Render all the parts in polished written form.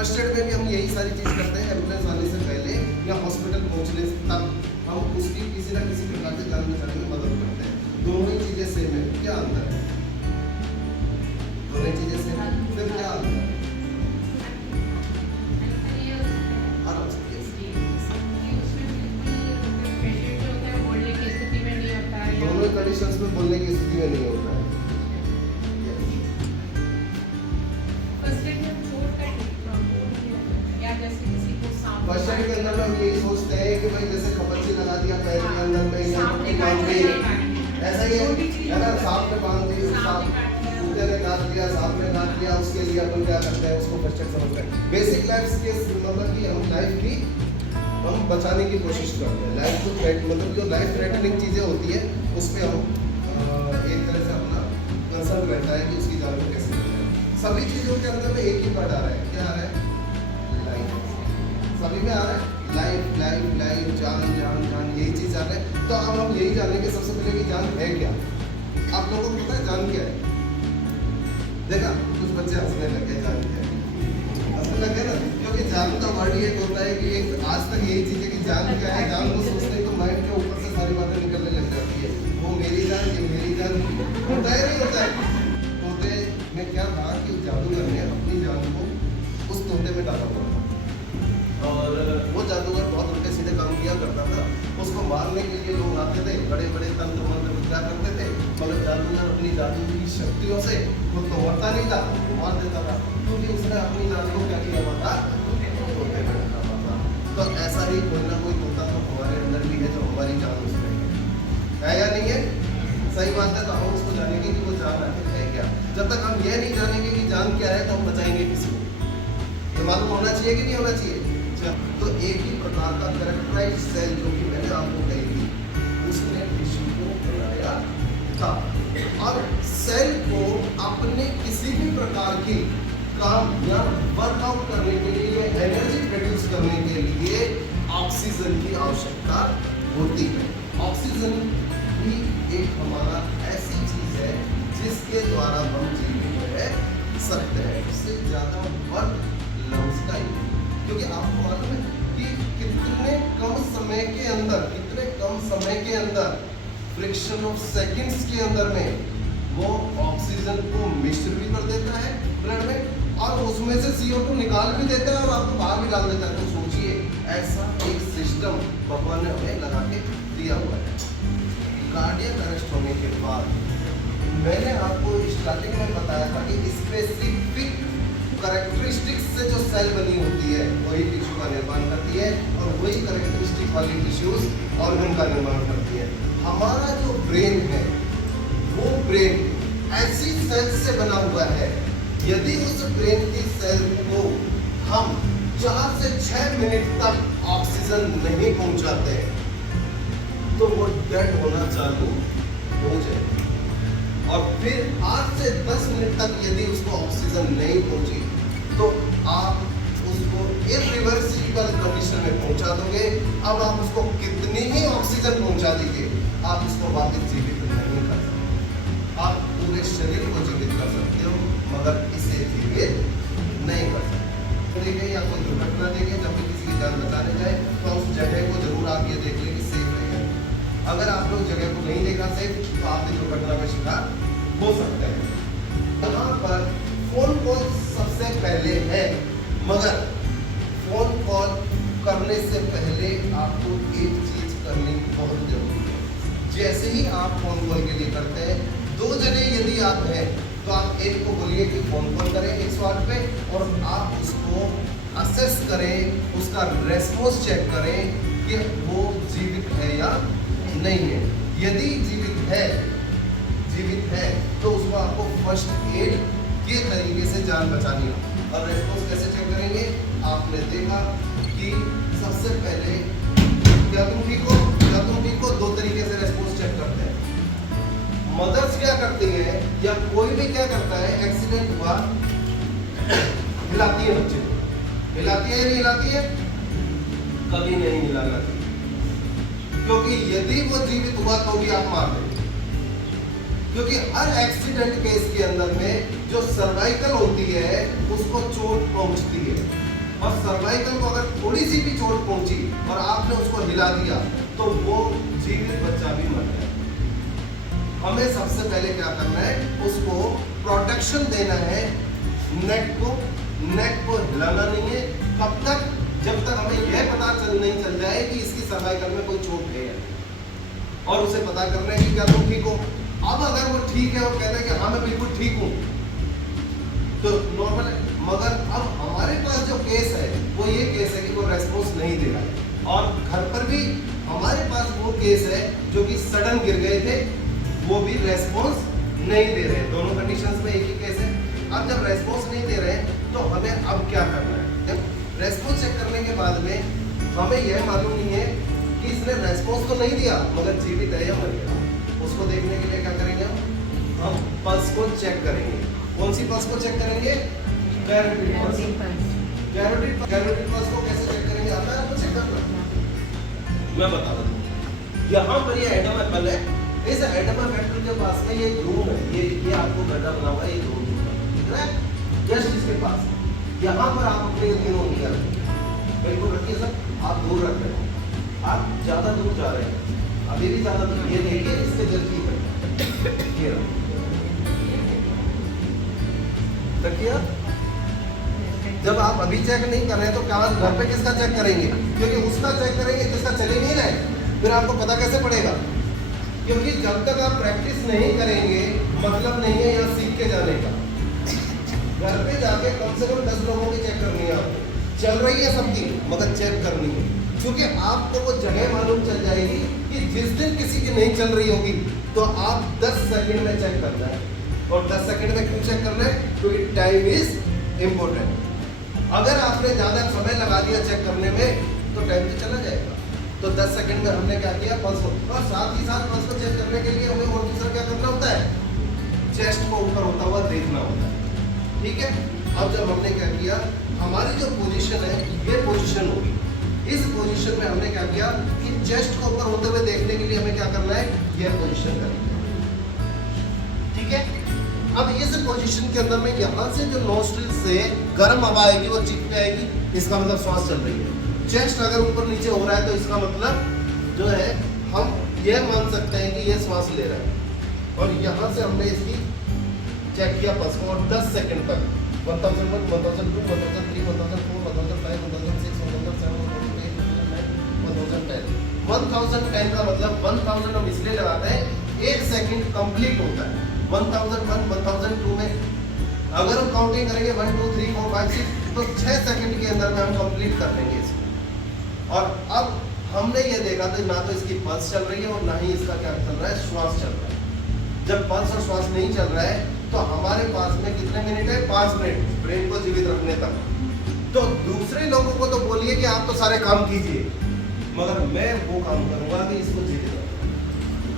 First aid में भी हम यही सारी चीज़ करते हैं। एम्बुलेंस आने से पहले या हॉस्पिटल पहुंचने से तक हम उसकी किसी ना किसी प्रकार से जान बचाने में मदद करते हैं। दोनों ही चीज़ें सेम है, क्या अंतर है? दोनों ही चीज़ें सेम है, फिर क्या अंतर है? आराम से दोनों कंडीशंस में बोलने की स्थिति में नहीं होता है। फर्स्ट एड के अंदर हम यही सोचते हैं कि भाई जैसे कपच्ची लगा दिया पैर के अंदर में या मुट्ठी बांध दी, ऐसा ही है ना, सांप ने बांध दी, कुत्ते ने काट दिया, सांप ने काट दिया, उसके लिए अपन क्या करते हैं, उसको फर्स्ट एड समझते हैं। बेसिक लाइफ के मतलब कि हम लाइफ की हम बचाने की कोशिश करते हैं। लाइफ को मतलब जो लाइफ थ्रेटनिंग चीज़ें होती है उस पर हम एक तरह से अपना कंसर्न रहता है कि उसकी जान को कैसे बचाएं। सभी चीज़ों के अंदर में एक ही वर्ड आ रहा है, क्या आ रहा है? सभी में आ रहा है लाइफ लाइफ लाइफ, जान जान जान, यही चीज आ रहा है। तो अब हम यही जानेंगे सबसे पहले कि जान है क्या। आप लोगों को पता है जान क्या है? देखा कुछ बच्चे हंसने लगे, जान क्या है? हंसने लगे ना, क्योंकि जान का वर्ड ये होता है कि एक आज तक यही चीज है कि जान क्या है। जान को सोचते तो माइंड के ऊपर से सारी बातें निकलने लग जाती है, वो मेरी जान, ये मेरी जान, होता है नहीं होता है। तोते में क्या था कि जादूगर ने अपनी जान को उस तोते में डाला हुआ था और वो जादूगर बहुत उल्टे सीधे काम किया करता था। उसको मारने के लिए लोग आते थे, बड़े बड़े तंत्र मंत्र विद्या करते थे, मगर जादूगर अपनी जादू की शक्तियों से खुद तो मरता नहीं था, वो मार देता था, क्योंकि उसने अपनी जान को क्या किया हुआ था, तोते में रखा हुआ था। तो ऐसा ही कोई ना कोई तोता तो हमारे अंदर भी है जो हमारी जान उसमें है या नहीं है? सही बात है। तो हम उसको जानेंगे कि वो जान आखिर है क्या। जब तक हम ये नहीं जानेंगे कि जान क्या है तो हम बचाएंगे किसी को। ये मालूम होना चाहिए कि नहीं होना चाहिए? तो एक ही प्रकार का कैरेक्टराइज्ड सेल जो कि मैंने आपको कही थी, उसने टिश्यू को बनाया था। और सेल को अपने किसी भी प्रकार की काम या वर्कआउट करने के लिए, एनर्जी प्रोड्यूस करने के लिए ऑक्सीजन की आवश्यकता होती है। ऑक्सीजन भी एक हमारा ऐसी चीज है जिसके द्वारा हम जीवित रह सकते हैं। इससे ज्यादा वर्क लंग्स का ही, क्योंकि आपको मालूम है कि कितने कम समय के अंदर फ्रैक्शन ऑफ सेकंड्स के अंदर में वो ऑक्सीजन को मिश्र भी कर देता है ब्लड में, और उसमें से CO2 निकाल भी देता है और आपको बाहर भी डाल देता है। तो सोचिए ऐसा एक सिस्टम भगवान ने हमें लगा के दिया हुआ है। कार्डियक अरेस्ट होने के बाद मैंने आपको स्टार्टिंग में बताया था कि स्पेसिफिक कैरेक्टरिस्टिक्स से जो सेल बनी होती है वही टिश्यू का निर्माण करती है, और वही कैरेक्टरिस्टिक वाली टिश्यूज ऑर्गन का निर्माण करती है। हमारा जो ब्रेन है वो ब्रेन ऐसी सेल से बना हुआ है, यदि उस ब्रेन की सेल को हम 4 से 6 मिनट तक ऑक्सीजन नहीं पहुंचाते तो वो डेड होना चालू हो जाए, और फिर 8 से 10 मिनट तक यदि उसको ऑक्सीजन नहीं पहुंची तो आप उसको इरिवर्सिबल कंडीशन में पहुंचा दोगे। अब आप उसको कितनी ही ऑक्सीजन पहुंचा दीजिए, आप उसको वापस जीवित नहीं कर सकते। आप पूरे शरीर को जीवित कर सकते हो मगर इसे जीवित नहीं कर सकते। देखिए या कोई दुर्घटना देखे, जब भी किसी की जान बचाने जाए तो उस जगह को जरूर आप ये देख लें कि सेफ है। अगर आप लोग जगह को नहीं देखा सेफ तो आप भी दुर्घटना का शिकार हो सकते हैं। यहाँ पर फोन कॉल सबसे पहले है, मगर फोन कॉल करने से पहले आपको एक चीज करनी बहुत जरूरी है। जैसे ही आप फोन कॉल के लिए करते हैं, 2 जने यदि आप हैं तो आप एक को बोलिए कि फोन कॉल करें 108 पे, और आप उसको असेस करें, उसका रेस्पॉन्स चेक करें कि वो जीवित है या नहीं है। यदि जीवित है तो उसको आपको फर्स्ट एड के तरीके से जान बचानी हो। और रेस्पॉन्स कैसे चेक करेंगे? आपने देखा कि सबसे पहले क्या तुम ठीक हो 2 तरीके से रेस्पॉन्स चेक करते हैं। मदर्स क्या करती है या कोई भी क्या करता है, एक्सीडेंट हुआ हिलाती है बच्चे को, हिलाती है या नहीं हिलाती है? कभी नहीं हिलाती, क्योंकि यदि वो जीवित हुआ तो भी आप मार देंगे। क्योंकि हर एक्सीडेंट केस के अंदर में जो सर्वाइकल होती है उसको चोट पहुंचती है, और सर्वाइकल को अगर थोड़ी सी भी चोट पहुंची और आपने उसको हिला दिया तो वो जीवित बच्चा भी मर जाए। हमें सबसे पहले क्या करना है, उसको प्रोटेक्शन देना है। नेक को हिलाना नहीं है कब तक, जब तक हमें यह पता नहीं चल जाए कि इसकी सर्वाइकल में कोई चोट है या नहीं। और उसे पता करना है कि क्या तुम ठीक हो। अब अगर वो ठीक है, वो कहता है कि हाँ मैं बिल्कुल ठीक हूँ, तो नॉर्मल है। मगर अब हमारे पास जो केस है वो ये केस है कि वो रेस्पॉन्स नहीं दे रहा है। और घर पर भी हमारे पास वो केस है जो कि सडन गिर गए थे, वो भी रेस्पॉन्स नहीं दे रहे। दोनों कंडीशंस में एक ही केस है। अब जब रेस्पॉन्स नहीं दे रहे तो हमें अब क्या करना है, जब रेस्पॉन्स चेक करने के बाद में हमें यह मालूम नहीं है कि इसने रेस्पॉन्स तो नहीं दिया मगर जीवित है या मर गया, उसको देखने के लिए क्या करेंगे, हम पल्स को चेक करेंगे। कौन सी पल्स को चेक करेंगे, कैरोटिड पल्स। कैरोटिड पल्स को कैसे चेक करेंगे, आता है आपको चेक करना? मैं बता दूं, यहाँ पर ये एडम एप्पल है, इस एडम एप्पल के पास में ये ग्रूव है, ये आपको गड्ढा बना हुआ है, ये ग्रूव दिख रहा है जस्ट इसके पास। यहाँ पर आप अपने तीनों उंगलियां रखिए, बिल्कुल रखिए सर, आप दूर रख रहे हैं, आप ज्यादा दूर जा रहे हैं, अभी भी ज्यादा दूर, ये देखिए इसके जल्दी है, रखिए। जब आप अभी चेक नहीं कर रहे हैं तो क्या घर पे किसका चेक करेंगे, क्योंकि उसका चेक करेंगे जिसका चले नहीं रहे, फिर आपको पता कैसे पड़ेगा, क्योंकि जब तक आप प्रैक्टिस नहीं करेंगे मतलब नहीं है यहाँ सीख के जाने का। घर पे जाके कम से कम 10 लोगों की चेक करनी है आपको, चल रही है सबकी मगर चेक करनी है, क्योंकि आपको वो जगह मालूम चल जाएगी कि जिस दिन किसी की नहीं चल रही होगी तो आप 10 सेकंड में चेक करना है। और 10 सेकंड में क्यों चेक करना है, क्योंकि टाइम इज इम्पोर्टेंट। अगर आपने ज़्यादा समय लगा दिया चेक करने में तो टाइम तो चला जाएगा। तो 10 सेकंड में हमने क्या किया, पल्स को, और साथ ही साथ पल्स को चेक करने के लिए हमें और दूसरा क्या करना होता है, चेस्ट को ऊपर होता हुआ देखना होता है, ठीक है। अब जब हमने क्या किया, हमारी जो पोजीशन है ये पोजीशन होगी, इस पोजीशन में हमने क्या किया कि चेस्ट को ऊपर होते हुए देखने के लिए हमें क्या करना है, यह पोजीशन करनी है, ठीक है। अब इस पोजीशन के अंदर में यहाँ से जो नोस्ट्रिल से गर्म हवा आएगी वो चिक पे आएगी, इसका मतलब श्वास चल रही है। चेस्ट अगर ऊपर नीचे हो रहा है तो इसका मतलब जो है हम यह मान सकते हैं कि ये श्वास ले रहा है। और यहाँ से हमने इसकी चेक किया पल्स को, और 10 सेकंड तक 1001, 1002, 1003, 1004, 1005, 1006, 1007, 1008, 1010 का मतलब 1000 हम इसलिए लगाते हैं, 1 सेकंड कंप्लीट होता है। 1001, 1002 में अगर हम काउंटिंग करेंगे 1 2 3 4 5 6 तो 6 सेकंड के अंदर में हम कंप्लीट कर लेंगे इसको। और अब हमने ये देखा तो ना तो इसकी पल्स चल रही है और ना ही इसका क्या चल रहा है, श्वास चल रहा है। जब पल्स और श्वास नहीं चल रहा है तो हमारे पास में कितने मिनट है, 5 मिनट ब्रेन को जीवित रखने तक। तो दूसरे लोगों को तो बोलिए कि आप तो सारे काम कीजिए, मगर मैं वो काम करूंगा कि इसको जीवित रखूं।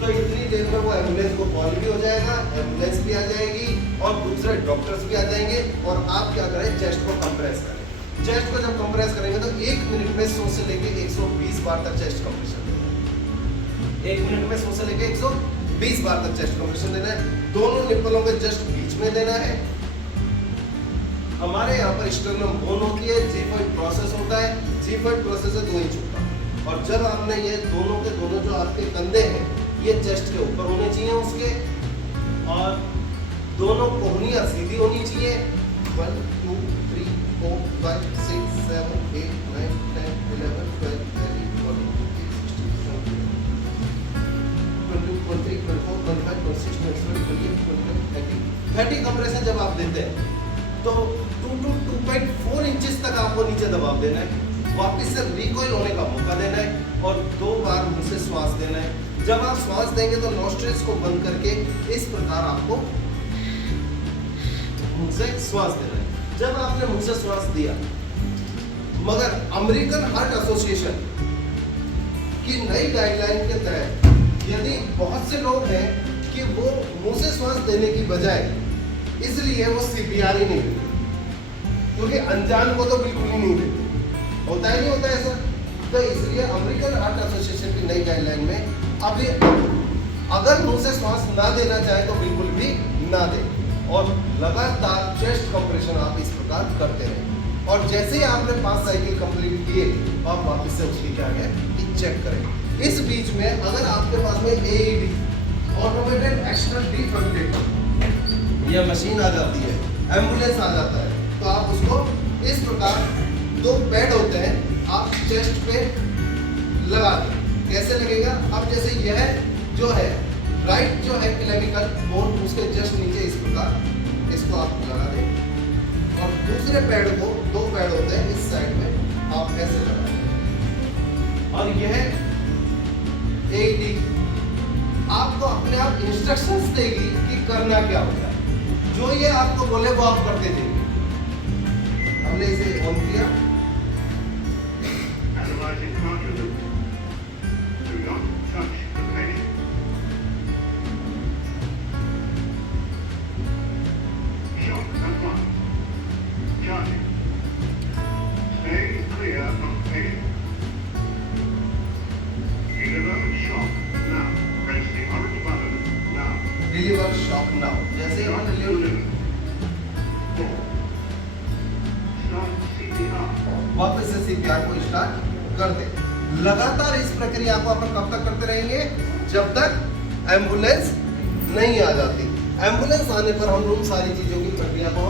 तो इतनी देर में वो एम्बुलेंस को कॉल भी हो जाएगा, एम्बुलेंस भी आ जाएगी और दूसरे डॉक्टर्स भी आ जाएंगे, और आप क्या करें, चेस्ट को कंप्रेस करें। चेस्ट को जब कंप्रेस करेंगे तो 1 मिनट में 100 से लेके 120 बार तक चेस्ट कंप्रेशन देना है। 1 मिनट में 100 से लेके 120 बार तक चेस्ट कंप्रेशन देना है। दोनों निप्पलों के जस्ट बीच में देना है। हमारे यहाँ पर स्टर्नम बोन होती है, जीफॉइड प्रोसेस होता है, जीफॉइड प्रोसेस है 2 इंच ऊपर। और जब आपने ये दोनों के दोनों जो आपके कंधे हैं ये चेस्ट के ऊपर होने चाहिए उसके, और दोनों कोहनियाँ सीधी होनी चाहिए। 1 2 3 4 5 6 7 8 9 10 11 12 13 14 15 16 17 18 19 20 21 22 23 24 25 26 27 28 30 कंप्रेशन जब आप देते हैं तो 2 to 2.4 इंचेस तक आपको नीचे दबाव देना है, वापस से रिकॉइल होने का मौका देना है और 2 बार मुंह से श्वास देना है। जब आप श्वास देंगे तो नॉस्ट्रिल्स को बंद करके इस प्रकार आपको मुंह से श्वास देना है। जब आपने मुंह से श्वास दिया, मगर अमेरिकन हार्ट एसोसिएशन की नई गाइडलाइन के तहत यदि बहुत से लोग हैं कि वो मुंह से श्वास देने की बजाय इसलिए वो सीपीआर ही नहीं देते, क्योंकि अनजान को तो बिल्कुल ही नहीं देते, होता ही नहीं होता ऐसा। तो इसलिए अमेरिकन हार्ट एसोसिएशन की नई गाइडलाइन में अभी अगर मुंह से श्वास ना देना चाहे तो बिल्कुल भी ना दे, और लगातार चेस्ट कंप्रेशन आप इस प्रकार करते रहें। और जैसे ही आपने 5 साइकिल कंप्लीट किए तो आप वापस से उसकी क्या है कि चेक करें। इस बीच में अगर आपके पास में AED ऑटोमेटेड एक्सटर्नल डिफिब्रिलेटर यह मशीन आ जाती है, एम्बुलेंस आ जाता है, तो आप उसको इस प्रकार 2 पैड होते हैं, आप चेस्ट पे लगा दें। कैसे लगेगा? अब जैसे यह जो है राइट जो है क्लेविकल बोन उसके जस्ट नीचे इस प्रकार इसको आप लगा दें और दूसरे पैड को 2 पैड होते हैं इस साइड में आप ऐसे लगा दें और यह AED आपको अपने आप इंस्ट्रक्शंस देगी कि करना क्या होता है। जो ये आपको बोले वो आप करते जाइए। हमने इसे ऑन किया, डिलीवर शॉक नाउ। जैसे ही हम डिलीवर वापस से CPR को स्टार्ट कर दे। लगातार इस प्रक्रिया को अपन कब तक करते रहेंगे? जब तक एम्बुलेंस नहीं आ जाती। एम्बुलेंस आने पर हम उन सारी चीजों की प्रक्रिया को